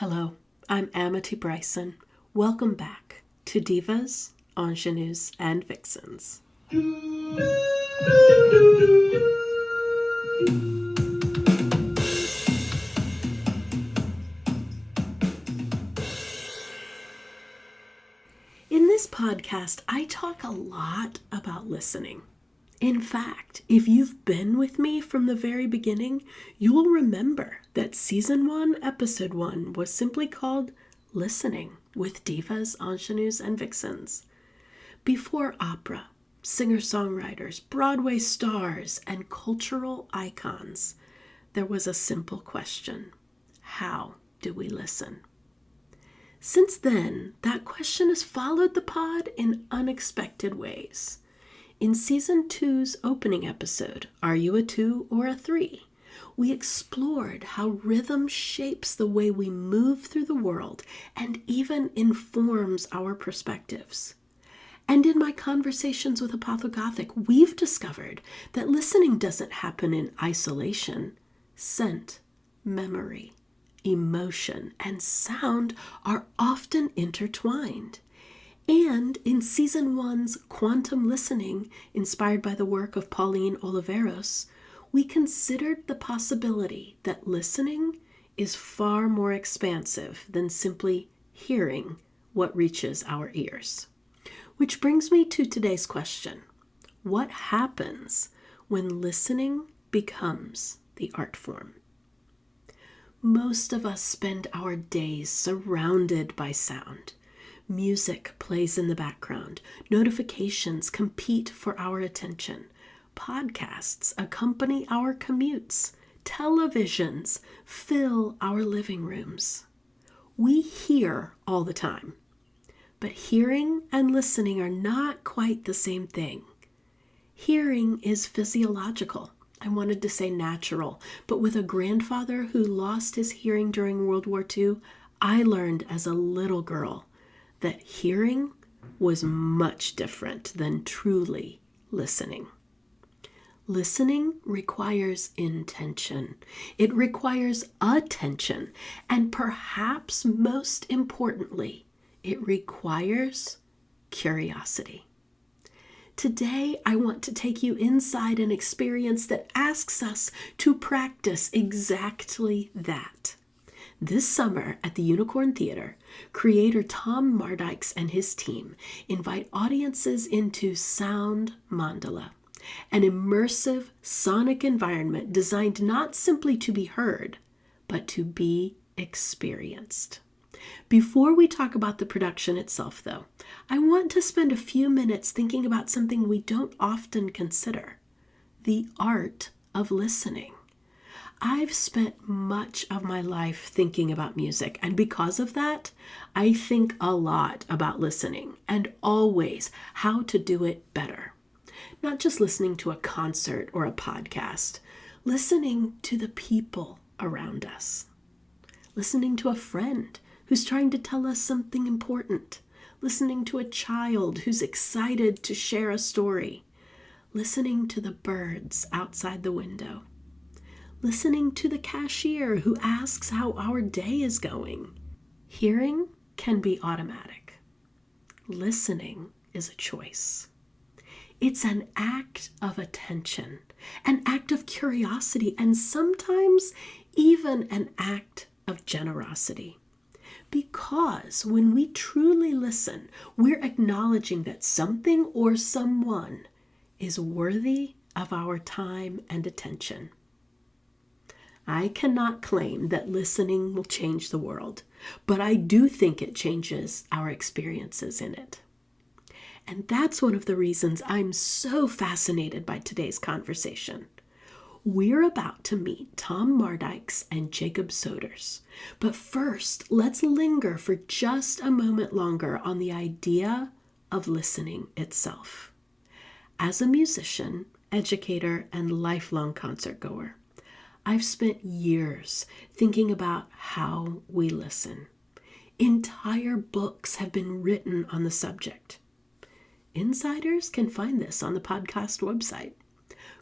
Hello, I'm Amity Bryson. Welcome back to Divas, Ingenues, and Vixens. In this podcast, I talk a lot about listening. In fact, if you've been with me from the very beginning, you will remember that Season 1, Episode 1 was simply called Listening with Divas, Ingenues, and Vixens. Before opera, singer-songwriters, Broadway stars, and cultural icons, there was a simple question: how do we listen? Since then, that question has followed the pod in unexpected ways. In Season 2's opening episode, Are You a 2 or a 3? We explored how rhythm shapes the way we move through the world and even informs our perspectives. And in my conversations with Apothegothic, we've discovered that listening doesn't happen in isolation. Scent, memory, emotion, and sound are often intertwined. And in Season 1's Quantum Listening, inspired by the work of Pauline Oliveros, we considered the possibility that listening is far more expansive than simply hearing what reaches our ears. Which brings me to today's question: what happens when listening becomes the art form? Most of us spend our days surrounded by sound. Music plays in the background. Notifications compete for our attention. Podcasts accompany our commutes. Televisions fill our living rooms. We hear all the time. But hearing and listening are not quite the same thing. Hearing is physiological. I wanted to say natural, but with a grandfather who lost his hearing during World War II, I learned as a little girl that hearing was much different than truly listening. Listening requires intention. It requires attention. And perhaps most importantly, it requires curiosity. Today, I want to take you inside an experience that asks us to practice exactly that. This summer at the Unicorn Theater, creator Tom Mardikes and his team invite audiences into Sound Mandala, an immersive sonic environment designed not simply to be heard, but to be experienced. Before we talk about the production itself, though, I want to spend a few minutes thinking about something we don't often consider: the art of listening. I've spent much of my life thinking about music, and because of that, I think a lot about listening and always how to do it better. Not just listening to a concert or a podcast, listening to the people around us. Listening to a friend who's trying to tell us something important. Listening to a child who's excited to share a story. Listening to the birds outside the window. Listening to the cashier who asks how our day is going. Hearing can be automatic. Listening is a choice. It's an act of attention, an act of curiosity, and sometimes even an act of generosity. Because when we truly listen, we're acknowledging that something or someone is worthy of our time and attention. I cannot claim that listening will change the world, but I do think it changes our experiences in it. And that's one of the reasons I'm so fascinated by today's conversation. We're about to meet Tom Mardikes and Jacob Souders. But first, let's linger for just a moment longer on the idea of listening itself. As a musician, educator, and lifelong concert goer, I've spent years thinking about how we listen. Entire books have been written on the subject. Insiders can find this on the podcast website.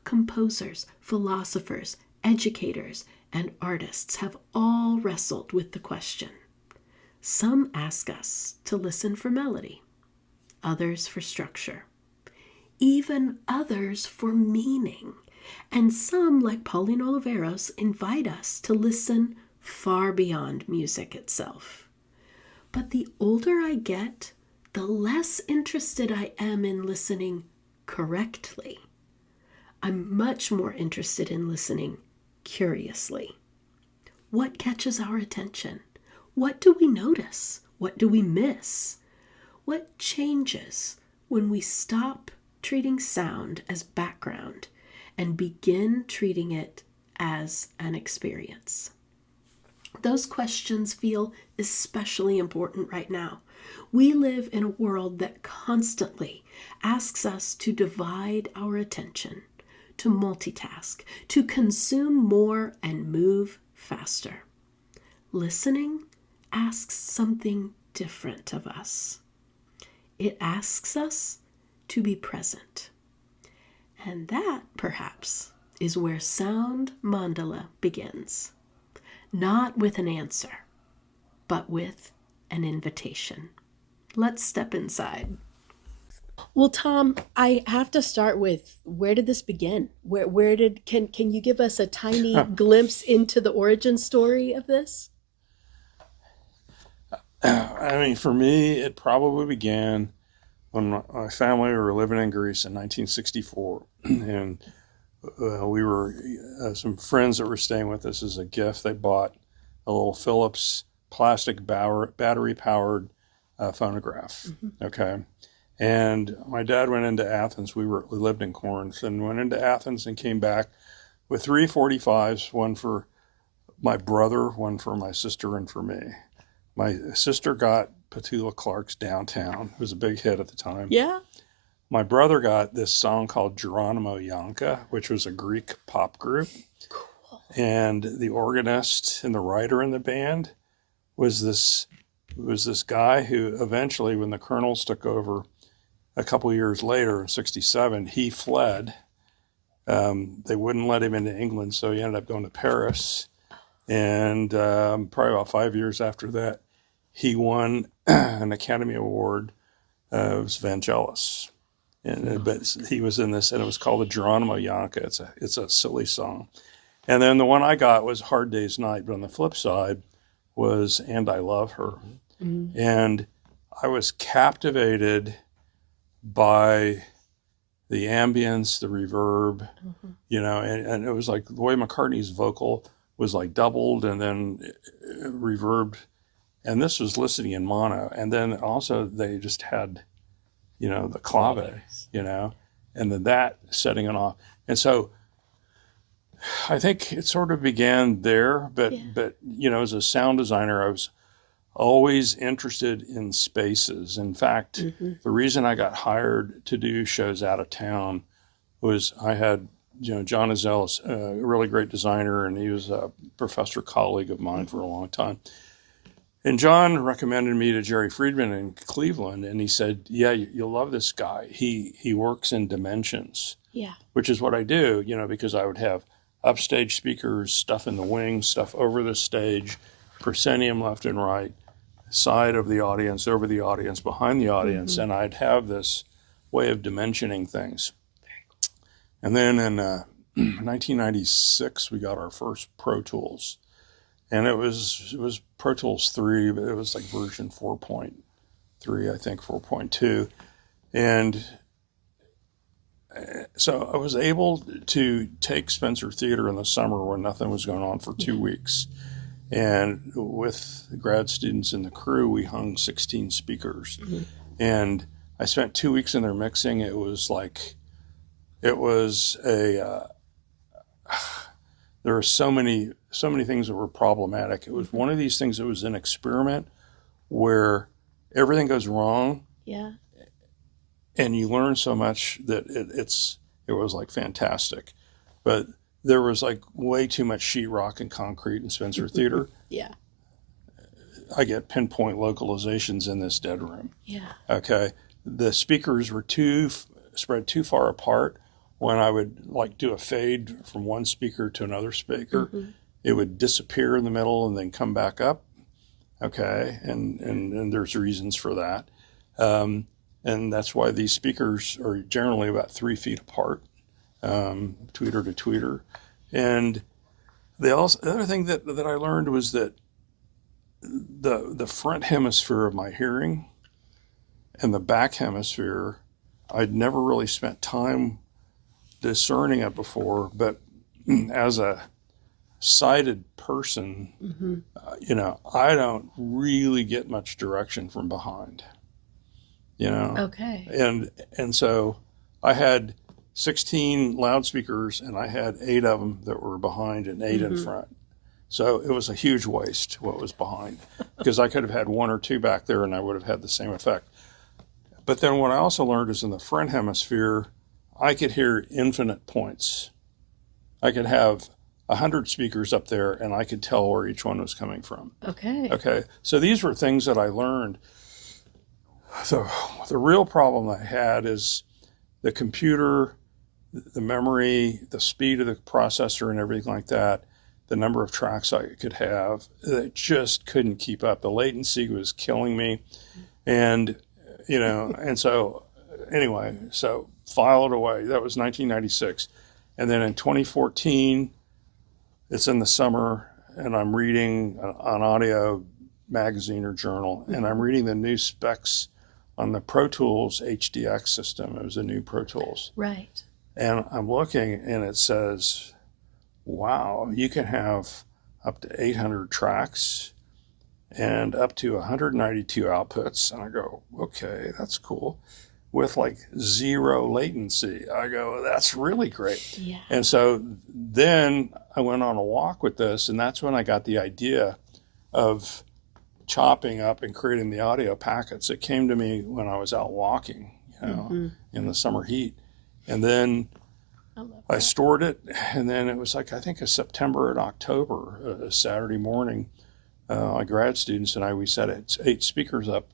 Composers, philosophers, educators, and artists have all wrestled with the question: Some ask us to listen for melody, others for structure, even others for meaning. And some, like Pauline Oliveros, invite us to listen far beyond music itself. But the older I get, the less interested I am in listening correctly. I'm much more interested in listening curiously. What catches our attention? What do we notice? What do we miss? What changes when we stop treating sound as background and begin treating it as an experience? Those questions feel especially important right now. We live in a world that constantly asks us to divide our attention, to multitask, to consume more and move faster. Listening asks something different of us. It asks us to be present. And that, perhaps, is where Sound Mandala begins. Not with an answer, but with an invitation. Let's step inside. Well, Tom, I have to start with, where did this begin? Can you give us a tiny glimpse into the origin story of this? I mean, for me, it probably began when my family were living in Greece in 1964, and we were some friends that were staying with us as a gift. They bought a little Philips plastic battery-powered phonograph. Mm-hmm. Okay, and my dad went into Athens. We lived in Corinth, and went into Athens and came back with 3 45s, one for my brother, one for my sister, and for me. My sister got Petula Clark's Downtown. It was a big hit at the time. Yeah. My brother got this song called Geronimo Yanka, which was a Greek pop group. Cool. And the organist and the writer in the band was this guy who eventually, when the Colonels took over a couple of years later in 1967, he fled. They wouldn't let him into England, so he ended up going to Paris. And probably about 5 years after that, he won an Academy Award. It was Vangelis. But he was in this, and it was called the Geronimo Yanka. It's a silly song. And then the one I got was Hard Day's Night, but on the flip side was And I Love Her. Mm-hmm. And I was captivated by the ambience, the reverb, mm-hmm. And it was like the way McCartney's vocal was like doubled and then reverbed. And this was listening in mono. And then also they just had, the clave, and then that setting it off. And so I think it sort of began there, but as a sound designer, I was always interested in spaces. In fact, mm-hmm. the reason I got hired to do shows out of town was I had, John Azelis, a really great designer, and he was a professor colleague of mine for a long time. And John recommended me to Jerry Friedman in Cleveland, and he said, yeah, you'll love this guy. He works in dimensions, which is what I do, because I would have upstage speakers, stuff in the wings, stuff over the stage, proscenium left and right, side of the audience, over the audience, behind the audience, mm-hmm. and I'd have this way of dimensioning things. And then in 1996, we got our first Pro Tools. And it was Pro Tools 3, but it was like version 4.3, I think, 4.2. And so I was able to take Spencer Theater in the summer when nothing was going on for 2 weeks. And with the grad students in the crew, we hung 16 speakers. Mm-hmm. And I spent 2 weeks in there mixing. It was there were so many things that were problematic. It was one of these things that was an experiment where everything goes wrong. Yeah. And you learn so much that it was like fantastic. But there was like way too much sheetrock and concrete in Spencer Theater. Yeah. I get pinpoint localizations in this dead room. Yeah. Okay. The speakers were spread too far apart. When I would like do a fade from one speaker to another speaker, mm-hmm. it would disappear in the middle and then come back up. Okay, and there's reasons for that, and that's why these speakers are generally about 3 feet apart, tweeter to tweeter. And the other thing that I learned was that the front hemisphere of my hearing and the back hemisphere, I'd never really spent time discerning it before, but as a sighted person, I don't really get much direction from behind, Okay. And so I had 16 loudspeakers, and I had 8 of them that were behind and 8 in front. So it was a huge waste what was behind, because I could have had 1 or 2 back there and I would have had the same effect. But then what I also learned is in the front hemisphere, I could hear infinite points. I could have 100 speakers up there and I could tell where each one was coming from. Okay. So these were things that I learned. So the real problem I had is the computer, the memory, the speed of the processor and everything like that, the number of tracks I could have, it just couldn't keep up. The latency was killing me. And, and so anyway, so file it away. That was 1996. And then in 2014, it's in the summer, and I'm reading an audio magazine or journal, and I'm reading the new specs on the Pro Tools HDX system. It was a new Pro Tools. Right. And I'm looking, and it says, wow, you can have up to 800 tracks and up to 192 outputs. And I go, okay, that's cool. With like 0 latency. I go, that's really great. Yeah. And so then I went on a walk with this, and that's when I got the idea of chopping up and creating the audio packets. It came to me when I was out walking, in the summer heat. And then I stored it, and then it was like, I think a September and October, a Saturday morning, my grad students and I, we set 8 speakers up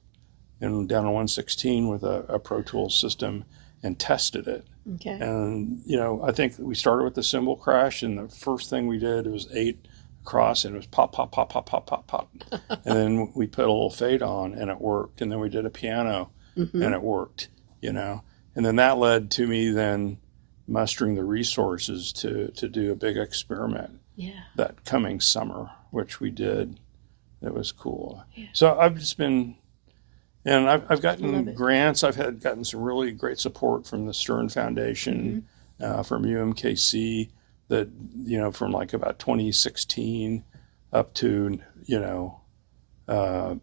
and down on 116 with a Pro Tools system and tested it. Okay. And, I think we started with the cymbal crash, and the first thing we did was 8 across, and it was pop, pop, pop, pop, pop, pop, pop. And then we put a little fade on, and it worked. And then we did a piano, and it worked, And then that led to me then mustering the resources to do a big experiment that coming summer, which we did. It was cool. Yeah. So I've just been... And I've gotten grants. I've gotten some really great support from the Stern Foundation, from UMKC, that, from like about 2016 up to, a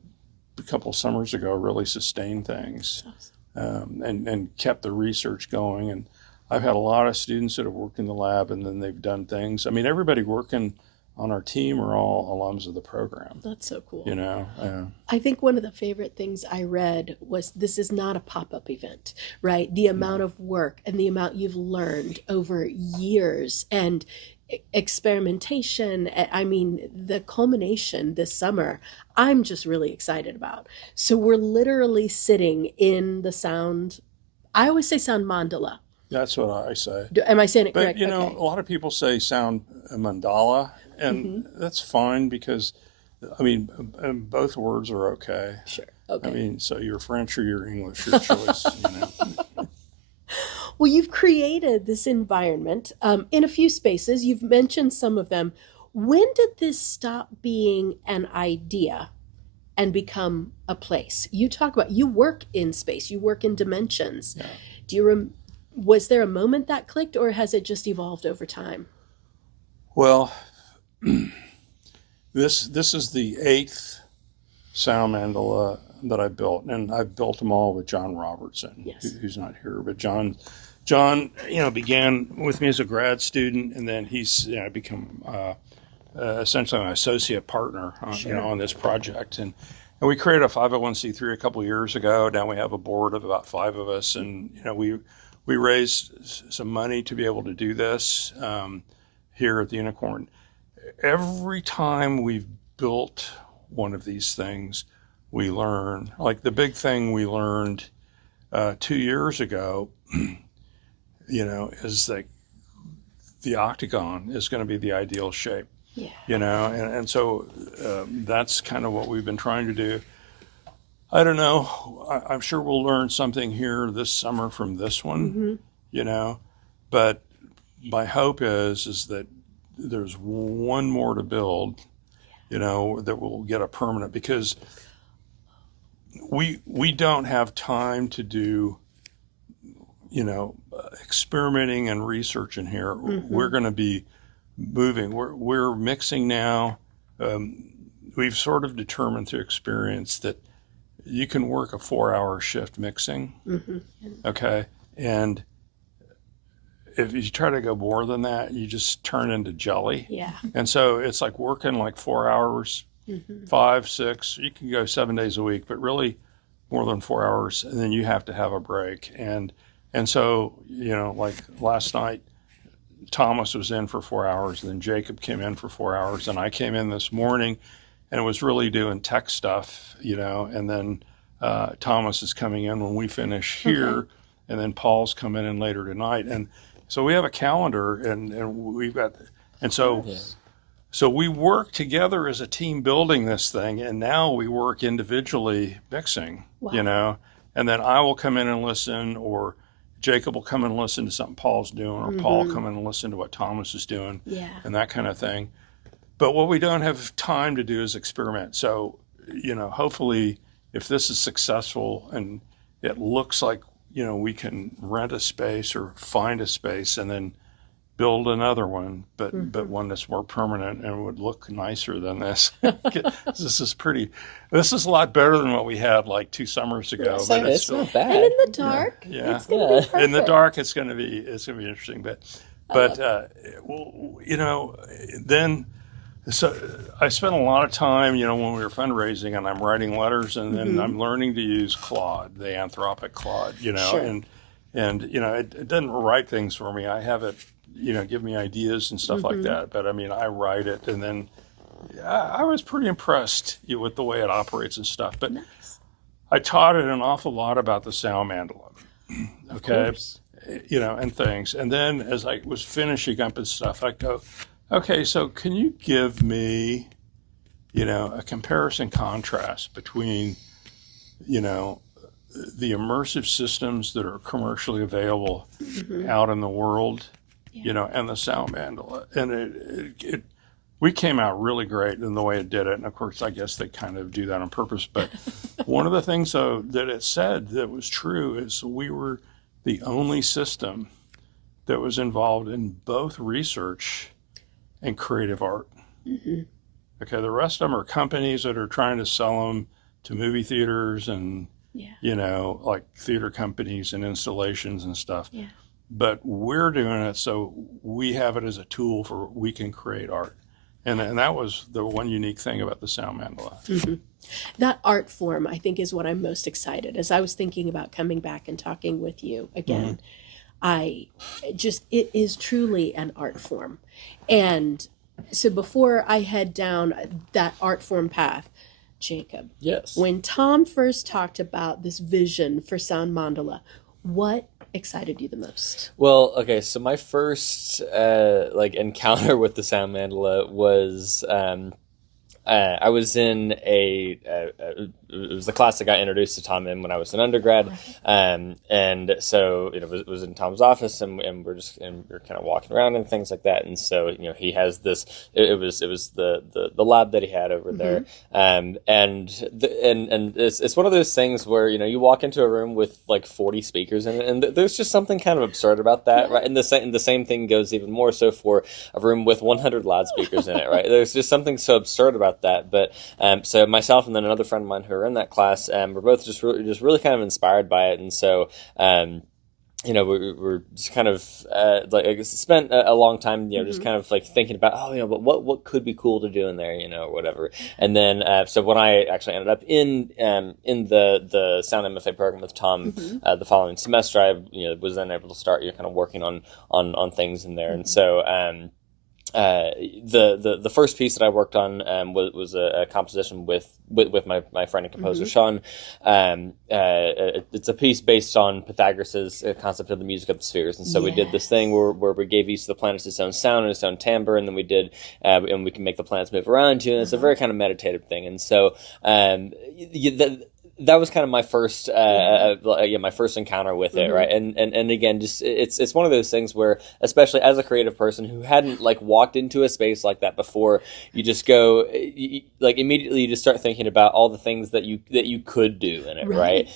couple summers ago, really sustained things. Awesome. And kept the research going. And I've had a lot of students that have worked in the lab, and then they've done things. I mean, everybody working on our team are all alums of the program. That's so cool. I think one of the favorite things I read was, this is not a pop-up event, right? The amount of work and the amount you've learned over years and experimentation. I mean, the culmination this summer, I'm just really excited about. So we're literally sitting in the sound, I always say Sound Mandala. That's what I say. Am I saying it correct? But, a lot of people say Sound Mandala. And that's fine, because, I mean, both words are okay. Sure. Okay. I mean, so you're French or you're English, your choice. Well, you've created this environment in a few spaces. You've mentioned some of them. When did this stop being an idea and become a place? You talk about, you work in space, you work in dimensions. Yeah. Do you was there a moment that clicked, or has it just evolved over time? Well, this is the 8th Sound Mandala that I built, and I've built them all with John Robertson, who's not here. But John, began with me as a grad student, and then he's become essentially my associate partner on this project. And we created a 501c3 a couple of years ago. Now we have a board of about 5 of us, and we raised some money to be able to do this here at the Unicorn. Every time we've built one of these things, we learn. Like the big thing we learned 2 years ago, is that the octagon is going to be the ideal shape. And so that's kind of what we've been trying to do. I don't know. I'm sure we'll learn something here this summer from this one, but my hope is that there's one more to build, that will get a permanent, because we don't have time to do, experimenting and research in here. We're going to be moving. We're mixing now. We've sort of determined through experience that you can work a 4-hour shift mixing. Okay. And if you try to go more than that, you just turn into jelly. Yeah. And so it's like working like 4 hours, 5, 6, you can go 7 days a week, but really more than 4 hours. And then you have to have a break. And so, like last night, Thomas was in for 4 hours, and then Jacob came in for 4 hours, and I came in this morning and was really doing tech stuff, and then Thomas is coming in when we finish here, and then Paul's coming in later tonight. And so we have a calendar, and we've got, and so we work together as a team building this thing, and now we work individually mixing, and then I will come in and listen, or Jacob will come and listen to something Paul's doing, or Paul come in and listen to what Thomas is doing, and that kind of thing. But what we don't have time to do is experiment. So, hopefully if this is successful and it looks like, we can rent a space or find a space and then build another one, but one that's more permanent and would look nicer than this. This is a lot better than what we had like 2 summers ago. But it's not bad. And in the dark, it's going to be perfect. In the dark, it's going to be interesting. But then. So I spent a lot of time, when we were fundraising, and I'm writing letters, and then I'm learning to use Claude, the Anthropic Claude, and it doesn't write things for me. I have it, give me ideas and stuff like that. But I mean, I write it, and then I was pretty impressed with the way it operates and stuff. But I taught it an awful lot about the Sound Mandala, okay, and things. And then as I was finishing up and stuff, I go, okay, so can you give me, a comparison contrast between, the immersive systems that are commercially available out in the world, and the Sound Mandala? And we came out really great in the way it did it. And of course, I guess they kind of do that on purpose. But one of the things, though, that it said that was true is we were the only system that was involved in both research and creative art. Okay, the rest of them are companies that are trying to sell them to movie theaters and, like theater companies and installations and stuff. But we're doing it so we have it as a tool for we can create art. And that was the one unique thing about the Sound Mandala. That art form, I think, is what I'm most excited. As I was thinking about coming back and talking with you again, it is truly an art form. And so before I head down that art form path, Jacob, when Tom first talked about this vision for Sound Mandala, what excited you the most? Well, okay, so my first encounter with the Sound Mandala was I was in it was the class that got introduced to Tom in when I was an undergrad, and so it was in Tom's office, and we're kind of walking around and things like that, and so he has this. It was the lab that he had over there, and it's one of those things where you walk into a room with like 40 speakers in it, and there's just something kind of absurd about that, right? And the same thing goes even more so for a room with 100 loudspeakers in it, right? There's just something so absurd about that. But so myself and then another friend of mine who were in that class, we're both just really kind of inspired by it, and so we're just kind of spent a long time just kind of like thinking about but what could be cool to do in there or whatever. And then so when I actually ended up in the Sound MFA program with Tom the following semester, I was then able to start kind of working on things in there, and so the first piece that I worked on was a composition with my friend and composer Sean. It's a piece based on Pythagoras's concept of the music of the spheres, and so we did this thing where we gave each of the planets its own sound and its own timbre, and then we did and we can make the planets move around you, and it's a very kind of meditative thing, and so that was kind of my first my first encounter with it, right? And again, just it's one of those things where, especially as a creative person who hadn't like walked into a space like that before, you just go immediately you just start thinking about all the things that you could do in it, right?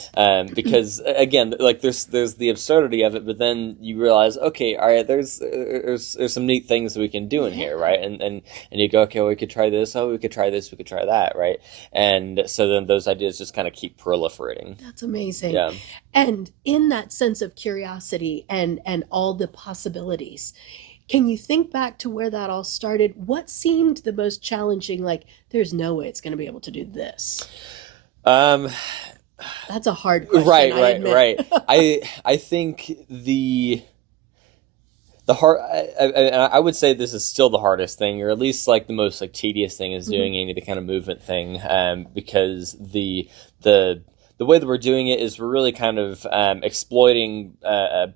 Because again, like there's the absurdity of it, but then you realize, okay, all right, there's some neat things that we can do in here, right? And you go, okay, well, we could try this, we could try this, we could try that, right? And so then those ideas just kind of keep proliferating. That's amazing. Yeah. And in that sense of curiosity and all the possibilities, can you think back to where that all started? What seemed the most challenging? Like, there's no way it's going to be able to do this. That's a hard question. Right. I think the hard, I would say this is still the hardest thing, or at least like the most like tedious thing, is doing any of the kind of movement thing, because the way that we're doing it is we're really kind of exploiting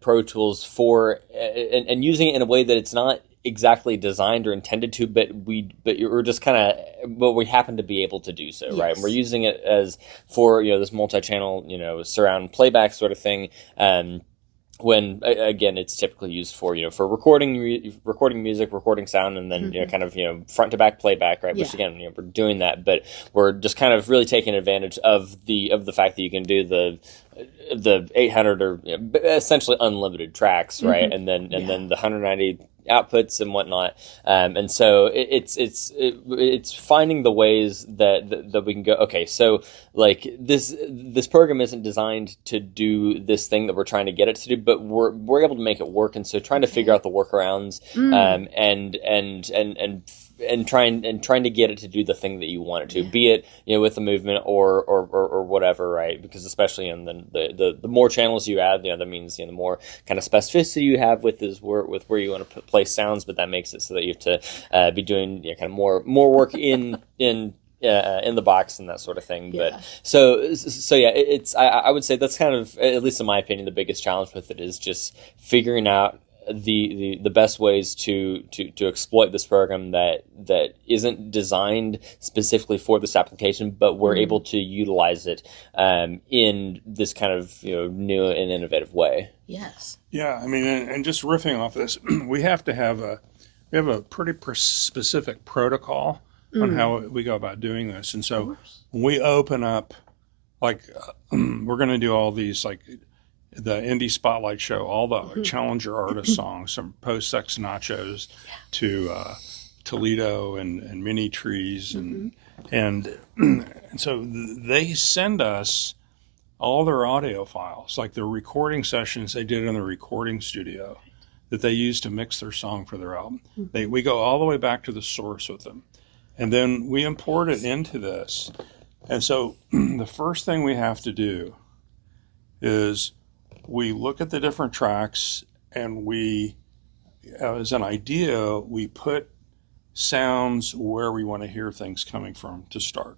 Pro Tools for and using it in a way that it's not exactly designed or intended to, but we're just kind of, but we happen to be able to do so, right? And we're using it as for this multi-channel surround playback sort of thing. When again, it's typically used for for recording music, recording sound, and then kind of front to back playback, right? Which again, we're doing that, but we're just kind of really taking advantage of the fact that you can do the 800 or essentially unlimited tracks, right? And then the 190 outputs and whatnot, and so it's finding the ways that we can go, okay, so like this program isn't designed to do this thing that we're trying to get it to do, but we're able to make it work, and so trying to figure out the workarounds, and trying to get it to do the thing that you want it to, be it with the movement or whatever, right? Because especially in the more channels you add, that means the more kind of specificity you have with where you want to place sounds, but that makes it so that you have to be doing kind of more work in the box and that sort of thing. But so yeah, it's I would say that's kind of, at least in my opinion, the biggest challenge with it is just figuring out the best ways to exploit this program that isn't designed specifically for this application, but we're able to utilize it in this kind of new and innovative way. Yes. Yeah, I mean, and just riffing off this, we have a pretty specific protocol on how we go about doing this, and so when we open up, like we're going to do all these like the Indie Spotlight Show, all the Challenger artist songs, from Post Sex Nachos to Toledo and Mini Trees, and so they send us all their audio files, like the recording sessions they did in the recording studio that they use to mix their song for their album. We go all the way back to the source with them, and then we import it into this. And so the first thing we have to do is we look at the different tracks, and we, as an idea, we put sounds where we want to hear things coming from to start.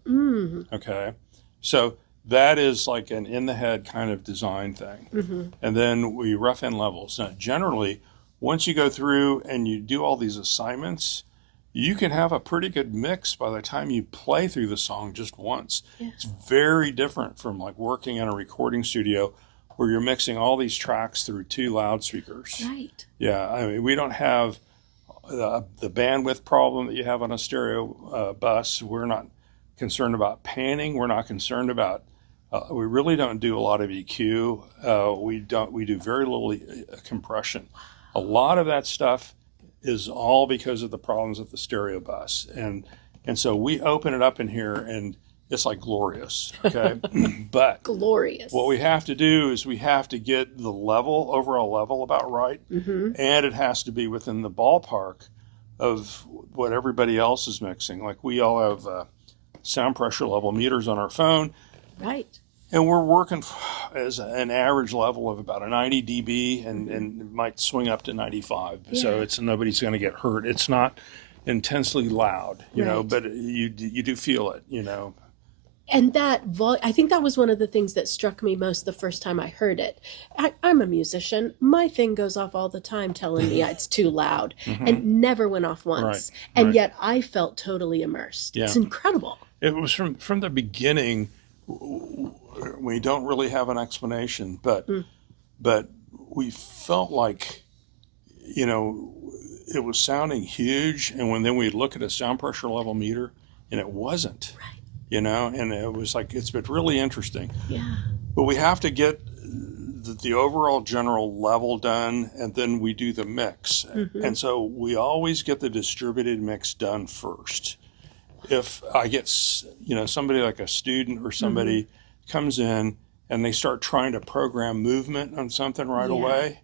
Okay? So that is like an in-the-head kind of design thing. And then we rough in levels. Now, generally, once you go through and you do all these assignments, you can have a pretty good mix by the time you play through the song just once. It's very different from like working in a recording studio where you're mixing all these tracks through 2 loudspeakers. Right. Yeah, I mean, we don't have the bandwidth problem that you have on a stereo bus. We're not concerned about panning. We're not concerned about, we really don't do a lot of EQ. We do very little compression. A lot of that stuff is all because of the problems with the stereo bus. And so we open it up in here, and it's like glorious, okay? But glorious. What we have to do is we have to get the overall level about right, and it has to be within the ballpark of what everybody else is mixing. Like we all have sound pressure level meters on our phone. Right. And we're working as an average level of about a 90 dB, and it might swing up to 95. Yeah. So nobody's going to get hurt. It's not intensely loud, you know, Right. but you do feel it, you know. And that I think that was one of the things that struck me most the first time I heard it. I'm a musician. My thing goes off all the time telling me it's too loud, and never went off once. Right, And right. yet I felt totally immersed. Yeah. It's incredible. It was from the beginning. We don't really have an explanation, but we felt like, you know, it was sounding huge, and then we'd look at a sound pressure level meter, and it wasn't. Right. You know, and it was like, it's been really interesting. Yeah. But we have to get the overall general level done, and then we do the mix. And so we always get the distributed mix done first. If I get, you know, somebody like a student or somebody comes in and they start trying to program movement on something right away,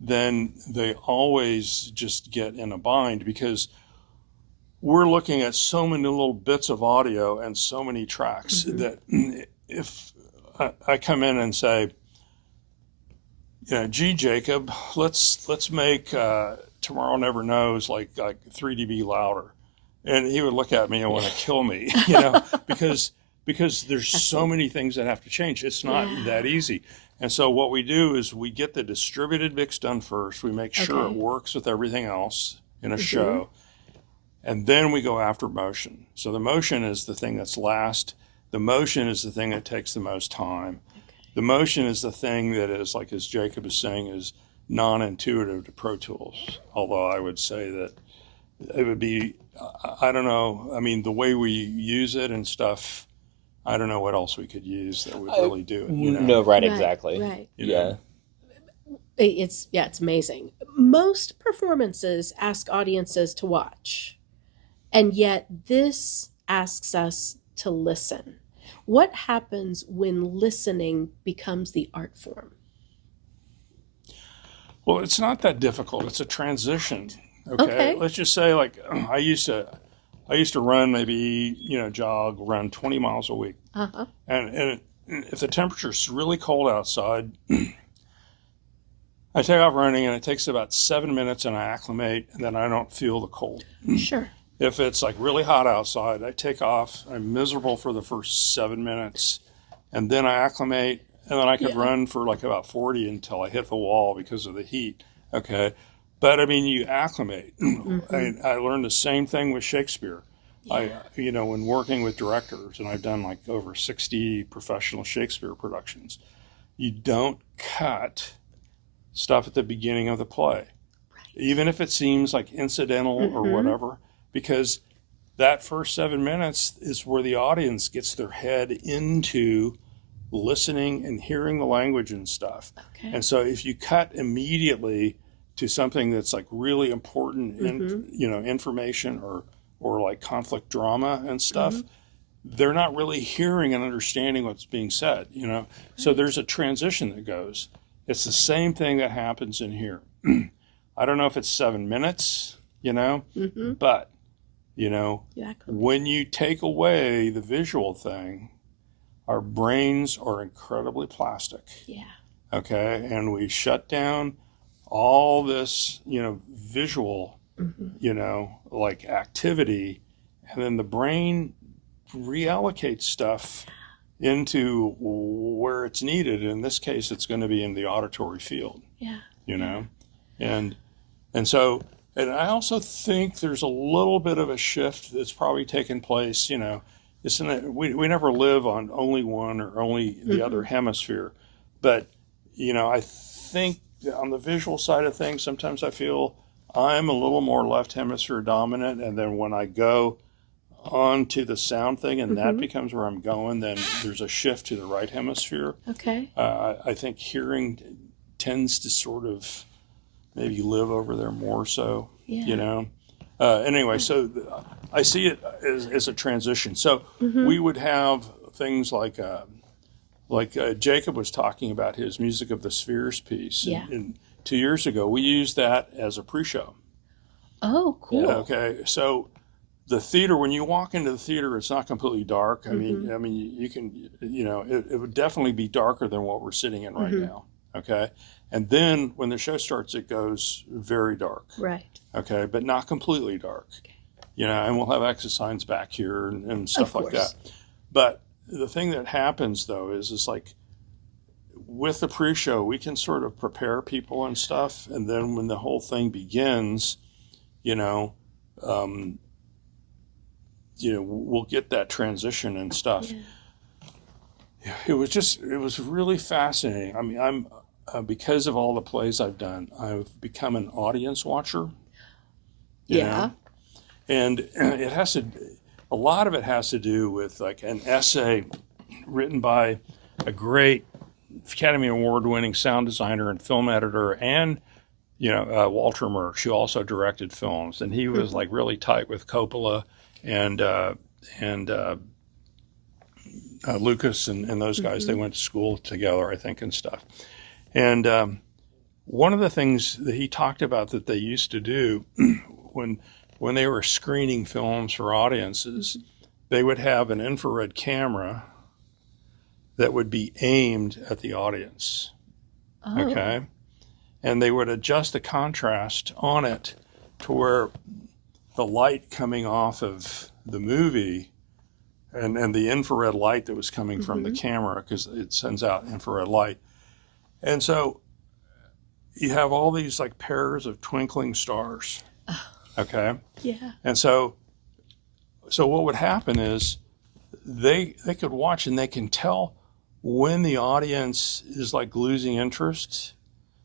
then they always just get in a bind, because we're looking at so many little bits of audio and so many tracks that if I come in and say, you know, gee, Jacob, let's make Tomorrow Never Knows like 3 dB louder, and he would look at me and want to kill me, you know, because there's so many things that have to change. It's not that easy. And so what we do is we get the distributed mix done first. We make sure it works with everything else in a show. And then we go after motion. So the motion is the thing that's last. The motion is the thing that takes the most time. The motion is the thing that is, like as Jacob is saying, is non-intuitive to Pro Tools. Although I would say that it would be, I don't know, I mean, the way we use it and stuff, I don't know what else we could use that would really do it. You know? No, right, exactly. Right. You know? It's amazing. Most performances ask audiences to watch, and yet this asks us to listen. What happens when listening becomes the art form? Well, it's not that difficult. It's a transition. Okay. Let's just say, like, I used to run, maybe, you know, run 20 miles a week. And if the temperature's really cold outside, I take off running, and it takes about 7 minutes, and I acclimate, and then I don't feel the cold. Sure. If it's like really hot outside, I take off. I'm miserable for the first 7 minutes, and then I acclimate, and then I could run for like about 40 until I hit the wall because of the heat. Okay. But I mean, you acclimate. I learned the same thing with Shakespeare. You know, when working with directors, and I've done like over 60 professional Shakespeare productions, you don't cut stuff at the beginning of the play, even if it seems like incidental or whatever, because that first 7 minutes is where the audience gets their head into listening and hearing the language and stuff. And so if you cut immediately to something that's like really important, you know, information or like conflict drama and stuff, they're not really hearing and understanding what's being said, you know. So there's a transition that goes. It's the same thing that happens in here. I don't know if it's 7 minutes, you know, but, you know, when you take away the visual thing, our brains are incredibly plastic. Okay. And we shut down all this, you know, visual, you know, like activity, and then the brain reallocates stuff into where it's needed. In this case, it's going to be in the auditory field, you know, and so, and I also think there's a little bit of a shift that's probably taken place, you know. We never live on only one or only the other hemisphere, but, you know, I think on the visual side of things, sometimes I feel I'm a little more left hemisphere dominant, and then when I go on to the sound thing and that becomes where I'm going, then there's a shift to the right hemisphere. I think hearing tends to sort of maybe live over there more so, you know. Anyway, so I see it as a transition. So we would have things like Jacob was talking about his Music of the Spheres piece. And 2 years ago, we used that as a pre-show. Oh, cool. Okay, so the theater, when you walk into the theater, it's not completely dark. Mm-hmm. I mean, you can, it would definitely be darker than what we're sitting in right Mm-hmm. now. Okay. And then when the show starts, it goes very dark. Right. Okay. But not completely dark, and we'll have exit signs back here and stuff like that. But the thing that happens though is like with the pre-show, we can sort of prepare people and stuff. And then when the whole thing begins, we'll get that transition and stuff. Yeah. It was really fascinating. I mean, I'm because of all the plays I've done, I've become an audience watcher. You know? And a lot of it has to do with like an essay written by a great Academy Award winning sound designer and film editor, and Walter Murch, who also directed films, and he was like really tight with Coppola and Lucas and those guys. Mm-hmm. They went to school together, I think, and stuff. And one of the things that he talked about that they used to do when they were screening films for audiences, they would have an infrared camera that would be aimed at the audience. Oh. Okay. And they would adjust the contrast on it to where the light coming off of the movie and the infrared light that was coming from the camera, because it sends out infrared light. And so you have all these like pairs of twinkling stars. Okay. Yeah. And so what would happen is they could watch and they can tell when the audience is like losing interest,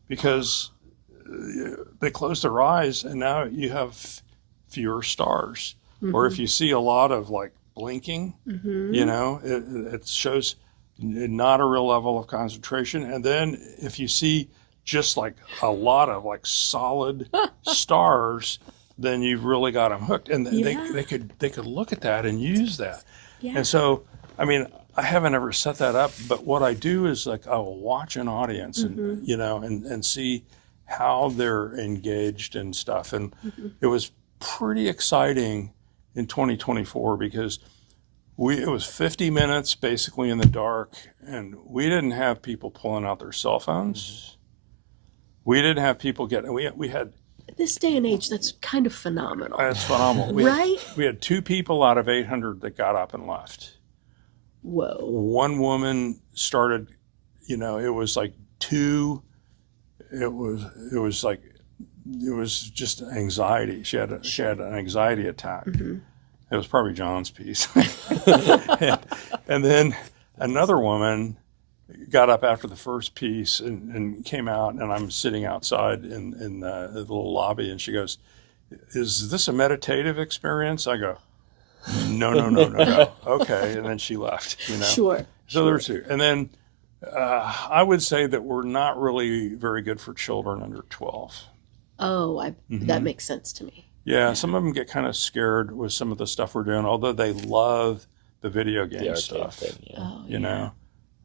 because they close their eyes and now you have fewer stars. Or if you see a lot of like blinking, it shows not a real level of concentration. And then if you see just like a lot of like solid stars, then you've really got them hooked. And they could look at that and use that. Yeah. And so, I mean, I haven't ever set that up, but what I do is like I will watch an audience and and see how they're engaged and stuff. And it was pretty exciting in 2024 because it was 50 minutes basically in the dark, and we didn't have people pulling out their cell phones. We didn't have people we had This day and age, that's kind of phenomenal. That's phenomenal. We had 2 people out of 800 that got up and left. Whoa. One woman started, it was like it was just anxiety. She had an anxiety attack. It was probably John's piece. and then another woman got up after the first piece and came out, and I'm sitting outside in the little lobby, and she goes, "Is this a meditative experience?" I go, No. Okay. And then she left, Sure. So there's 2. And then I would say that we're not really very good for children under 12. Oh, that makes sense to me. Yeah, some of them get kind of scared with some of the stuff we're doing, although they love the video game stuff, thing,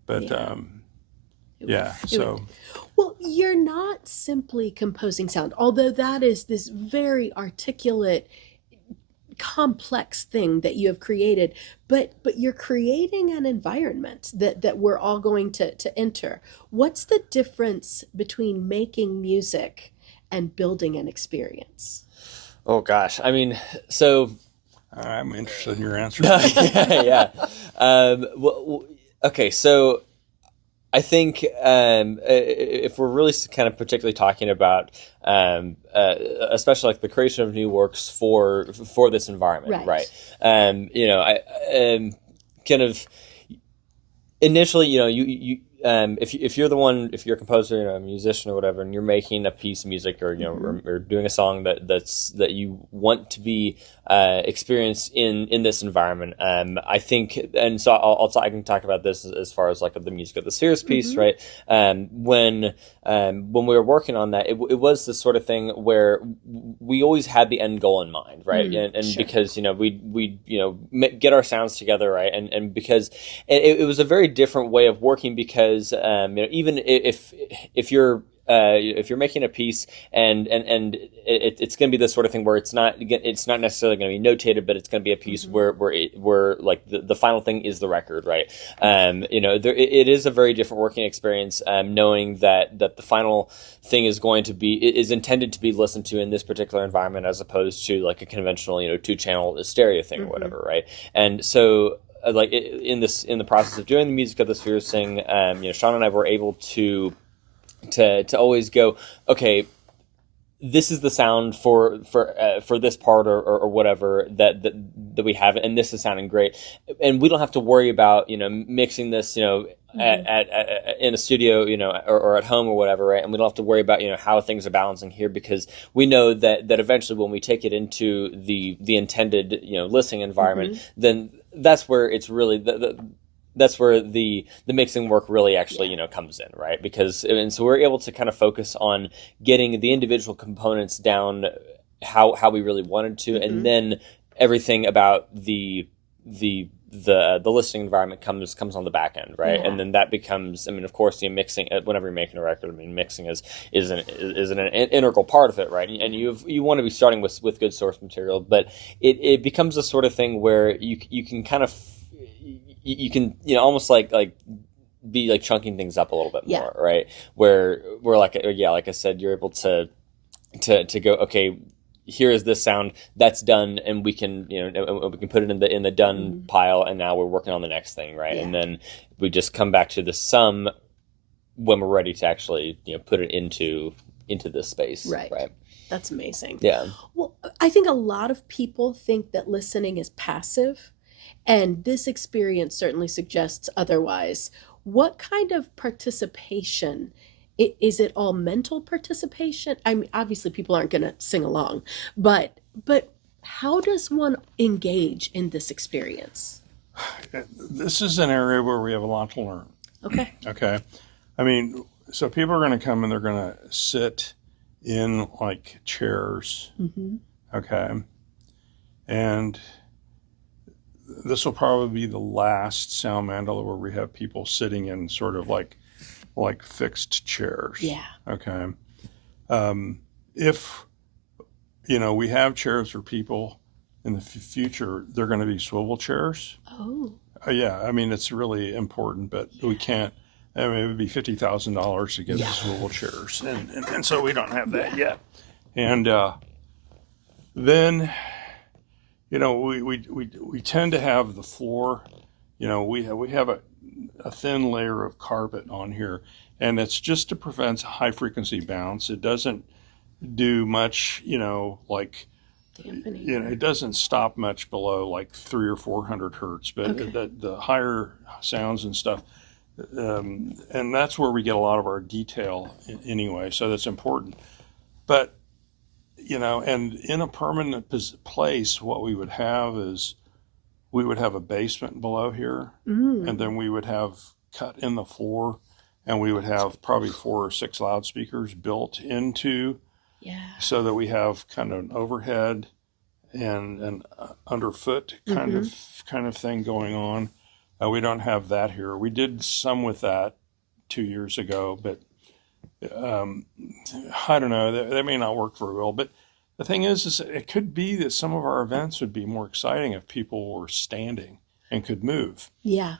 But so. Well, you're not simply composing sound, although that is this very articulate, complex thing that you have created, but you're creating an environment that we're all going to enter. What's the difference between making music and building an experience? Oh gosh, I mean, so I'm interested in your answer. Yeah. Okay, so I think if we're really kind of particularly talking about, especially like the creation of new works for this environment, right? I kind of initially, you if you're a composer, a musician or whatever, and you're making a piece of music or or doing a song that you want to be experienced in this environment, I think, and so I can talk about this as far as like the music of the Sears piece, right? When we were working on that, it was this sort of thing where we always had the end goal in mind, right? And sure. Because we get our sounds together, right? And because it was a very different way of working, because even if you're if you're making a piece and it's going to be this sort of thing where it's not necessarily going to be notated, but it's going to be a piece where like the final thing is the record, right? It is a very different working experience, knowing that the final thing is intended to be listened to in this particular environment, as opposed to like a conventional 2-channel stereo thing or whatever, right? And so in the process of doing the music of the Spheres thing, Sean and I were able to always go, okay, this is the sound for this part or whatever that we have, and this is sounding great, and we don't have to worry about mixing this at in a studio or at home or whatever, right? And we don't have to worry about how things are balancing here, because we know that eventually when we take it into the intended listening environment, then that's where it's really that's where the mixing work really actually comes in, right? And so we're able to kind of focus on getting the individual components down how we really wanted to, and then everything about the listening environment comes on the back end, right? And then that becomes, of course, mixing, whenever you're making a record, mixing is an integral part of it, right? And you want to be starting with good source material, but it becomes a sort of thing where you can kind of you can almost like be like chunking things up a little bit more, right? Where like I said, you're able to go, okay, here is this sound that's done, and we can we can put it in the done pile, and now we're working on the next thing, right? And then we just come back to the sum when we're ready to actually put it into this space, right? That's amazing. Yeah. Well, I think a lot of people think that listening is passive, and this experience certainly suggests otherwise. What kind of participation? Is it all mental participation? I mean, obviously people aren't going to sing along, but how does one engage in this experience? This is an area where we have a lot to learn. Okay. So people are going to come and they're going to sit in like chairs. Okay. And this will probably be the last Sound Mandala where we have people sitting in sort of like fixed chairs. Yeah. Okay. If we have chairs for people in the future, they're going to be swivel chairs. Oh. Yeah. It's really important, but we can't. It would be $50,000 to get the swivel chairs, and so we don't have that yet. And then we tend to have the floor. We have a thin layer of carpet on here, and it's just to prevent high frequency bounce. It doesn't do much, like dampening. It doesn't stop much below like 300 or 400 hertz, but the higher sounds and stuff, and that's where we get a lot of our detail anyway. So that's important. But and in a permanent place, what we would have is we would have a basement below here, and then we would have cut in the floor, and we would have probably 4 or 6 loudspeakers built into, so that we have kind of an overhead and an underfoot kind of thing going on. We don't have that here. We did some with that 2 years ago, but I don't know. That may not work very well, but the thing is it could be that some of our events would be more exciting if people were standing and could move. Yeah.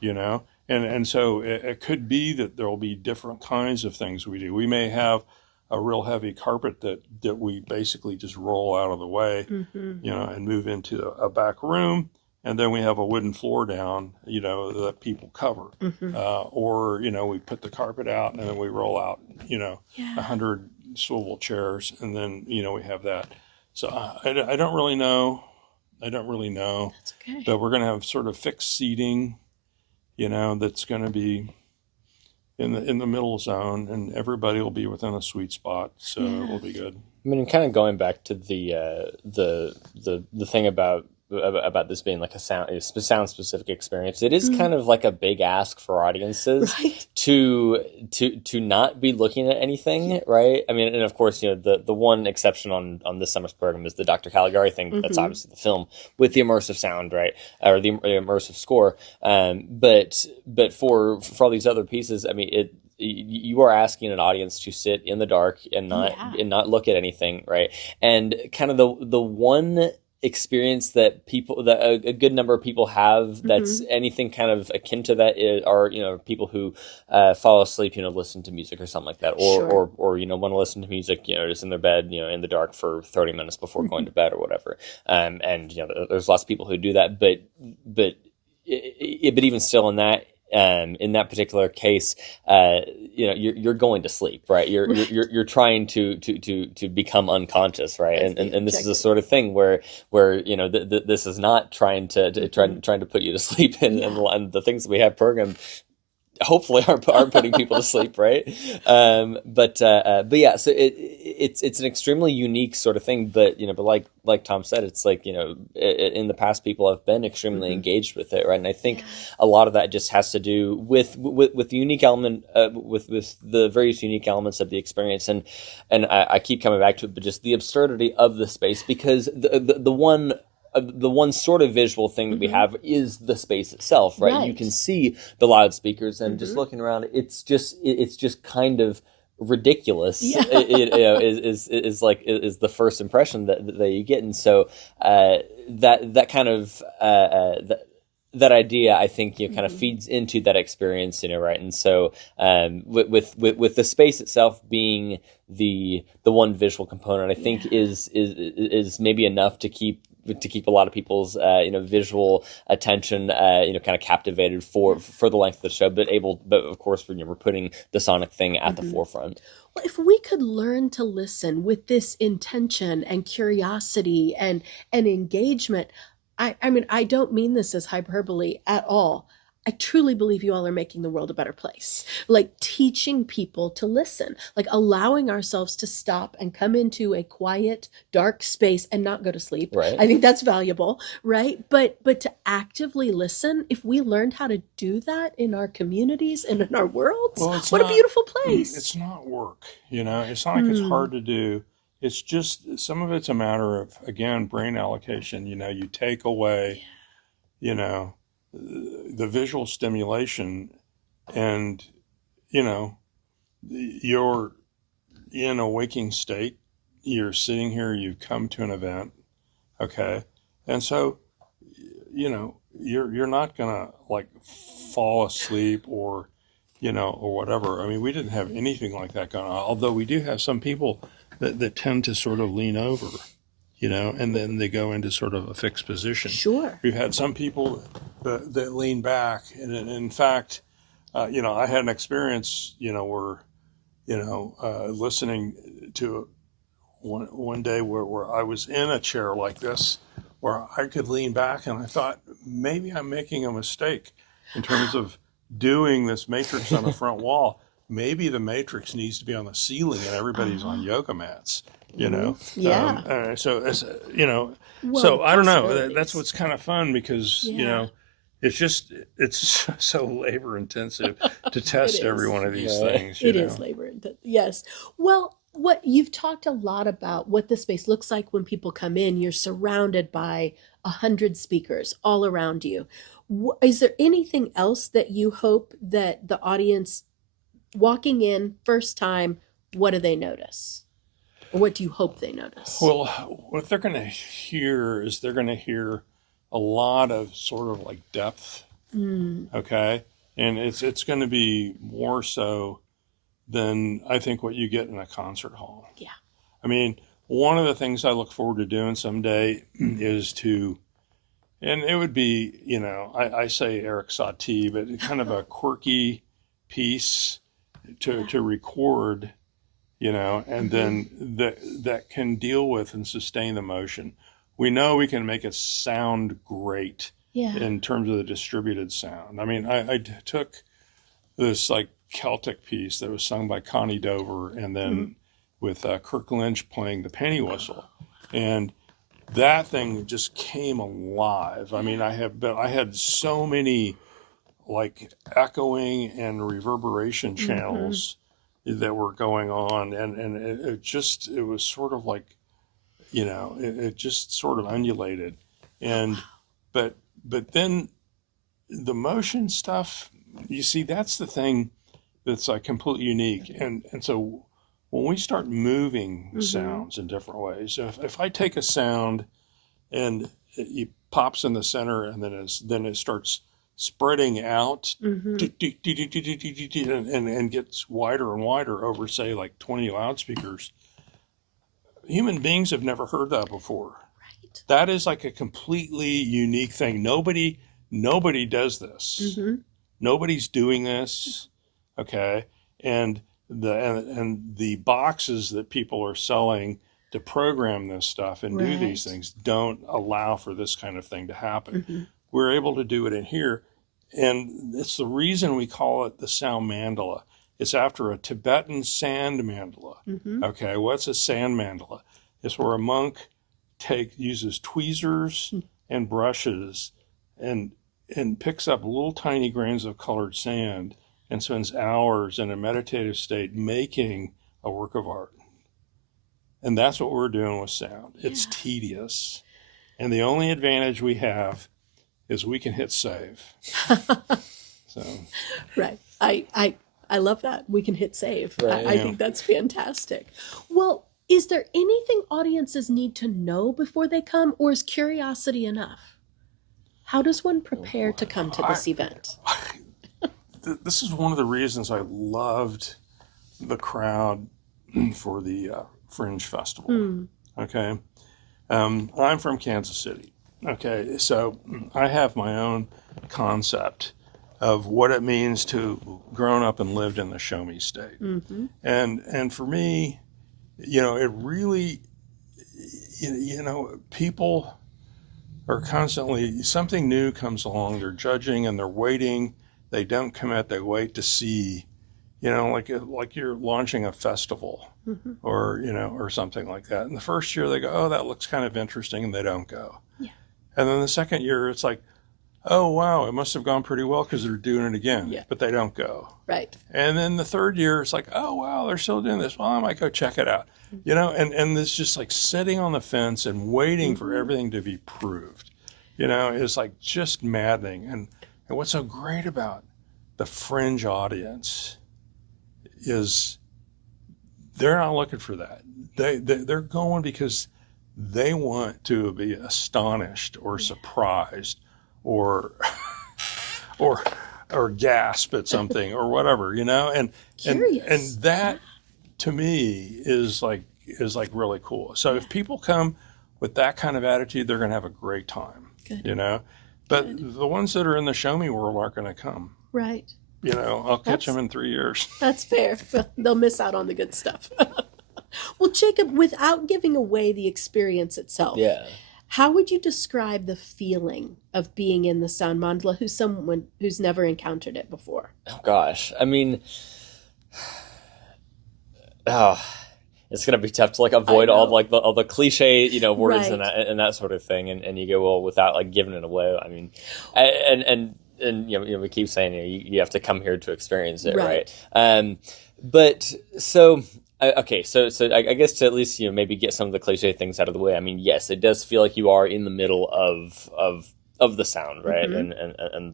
And so it could be that there will be different kinds of things we do. We may have a real heavy carpet that we basically just roll out of the way, and move into a back room. And then we have a wooden floor down, that people cover. Or, we put the carpet out and then we roll out, 100 swivel chairs, and then, we have that. So I don't really know. That's okay. But we're going to have sort of fixed seating, that's going to be in the middle zone, and everybody will be within a sweet spot. So it'll be good. Kind of going back to the thing about this being like a sound specific experience, it is kind of like a big ask for audiences, right? to not be looking at anything, right? And of course, the one exception on this summer's program is the Dr. Caligari thing. That's obviously the film with the immersive sound, right, or the immersive score. But for all these other pieces, you are asking an audience to sit in the dark and not look at anything, right? And kind of the one experience that a good number of people have that's anything kind of akin to that are people who fall asleep, listen to music or something like that, or want to listen to music, just in their bed, in the dark for 30 minutes before going to bed or whatever. And there's lots of people who do that, but even still, in that particular case, you're going to sleep, right? You're trying to become unconscious, right? And this is the sort of thing where this is not trying to put you to sleep, and the things that we have programmed hopefully aren't putting people to sleep, right? But yeah, so it's an extremely unique sort of thing, but like Tom said, it's like, in the past people have been extremely engaged with it, right? And I think a lot of that just has to do with the unique element, with the various unique elements of the experience, and I keep coming back to it, but just the absurdity of the space, because the one sort of visual thing that we have is the space itself, right? You can see the loudspeakers, and just looking around, it's just kind of ridiculous. Is the first impression that you get, and so that kind of that idea, I think, kind of feeds into that experience, right? And so with the space itself being the one visual component, I think is maybe enough to keep a lot of people's visual attention kind of captivated for the length of the show, but of course we're putting the sonic thing at the forefront. Well, if we could learn to listen with this intention and curiosity and engagement, I mean, I don't mean this as hyperbole at all. I truly believe you all are making the world a better place. Like teaching people to listen, like allowing ourselves to stop and come into a quiet, dark space and not go to sleep. Right. I think that's valuable, right? But to actively listen, if we learned how to do that in our communities and in our worlds, a beautiful place. It's not work, It's not like it's hard to do. It's just, some of it's a matter of, again, brain allocation. You take away, the visual stimulation, and you're in a waking state, you're sitting here, you've come to an event, okay, and so you're not gonna like fall asleep or or whatever. I mean, we didn't have anything like that going on, although we do have some people that tend to sort of lean over, and then they go into sort of a fixed position. Sure. We've had some people that lean back. And in fact, I had an experience, where, listening to one day where I was in a chair like this, where I could lean back, and I thought, maybe I'm making a mistake in terms of doing this matrix on the front wall. Maybe the matrix needs to be on the ceiling and everybo's on yoga mats. Yeah. So it's, Well, so I don't know. possibilities. That's what's kind of fun, because it's so labor intensive to test It every is. one of these things. It is labor intensive. Yes. Well, what you've talked a lot about what the space looks like when people come in. You're surrounded by 100 speakers all around you. Is there anything else that you hope that the audience walking in first time, what do they notice? Or what do you hope they notice? Well, what they're going to hear is they're going to hear a lot of sort of like depth. Okay. And it's going to be more so than I think what you get in a concert hall. Yeah. I mean, one of the things I look forward to doing someday is to, and it would be, I say Eric Satie, but kind of a quirky piece to record, and then that can deal with and sustain the motion. We know we can make it sound great in terms of the distributed sound. I mean, I took this like Celtic piece that was sung by Connie Dover, and then with Kirk Lynch playing the penny whistle, and that thing just came alive. I mean, I had so many like echoing and reverberation channels that were going on, and it was sort of like, it just sort of undulated, and but then the motion stuff, you see, that's the thing, that's like completely unique. And so when we start moving sounds in different ways, if I take a sound and it pops in the center and then it starts spreading out and gets wider and wider over, say, like 20 loudspeakers, human beings have never heard that before. Right. That is like a completely unique thing. Nobody does this. Nobody's doing this. Okay. And the boxes that people are selling to program this stuff and do these things don't allow for this kind of thing to happen. We're able to do it in here. And it's the reason we call it the Sound Mandala. It's after a Tibetan sand mandala. Okay, what's a sand mandala? It's where a monk uses tweezers and brushes and picks up little tiny grains of colored sand and spends hours in a meditative state making a work of art. And that's what we're doing with sound. It's tedious. And the only advantage we have is we can hit save. So right. I love that. We can hit save. Right, I think that's fantastic. Well, is there anything audiences need to know before they come, or is curiosity enough? How does one prepare to come to this event? This is one of the reasons I loved the crowd for the Fringe Festival. Okay. I'm from Kansas City. Okay. So I have my own concept of what it means to grown up and lived in the show me state. And for me, it really, people are constantly, something new comes along, they're judging and they're waiting, they don't commit, they wait to see, like you're launching a festival or something like that. And the first year they go, oh, that looks kind of interesting, and they don't go. Yeah. And then the second year it's like, oh, wow, it must have gone pretty well because they're doing it again, but they don't go. Right. And then the third year, it's like, oh, wow, they're still doing this. Well, I might go check it out. And it's just like sitting on the fence and waiting for everything to be proved, is like just maddening. And what's so great about the Fringe audience is they're not looking for that. They're going because they want to be astonished or surprised or gasp at something or whatever, and that to me is like really cool. So if people come with that kind of attitude, they're going to have a great time. Good. But the ones that are in the show me world aren't going to come. Right. I'll catch them in 3 years. That's fair. They'll miss out on the good stuff. Well, Jacob, without giving away the experience itself, how would you describe the feeling of being in the Sound Mandala who's someone who's never encountered it before? Oh, gosh. I mean, it's going to be tough to avoid all the cliche, words and that sort of thing. And you go, well, without giving it away. I mean, and we keep saying you have to come here to experience it, right? But so. Okay, so I guess to at least maybe get some of the cliche things out of the way. I mean, yes, it does feel like you are in the middle of the sound, right? And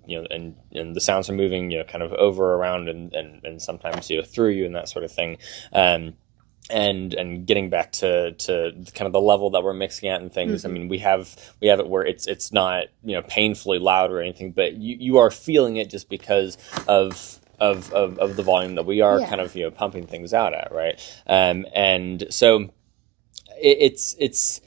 the sounds are moving, kind of over, around, and sometimes through you and that sort of thing. And getting back to kind of the level that we're mixing at and things. I mean, we have it where it's not painfully loud or anything, but you are feeling it just because of the volume that we are kind of pumping things out at, right? And so it's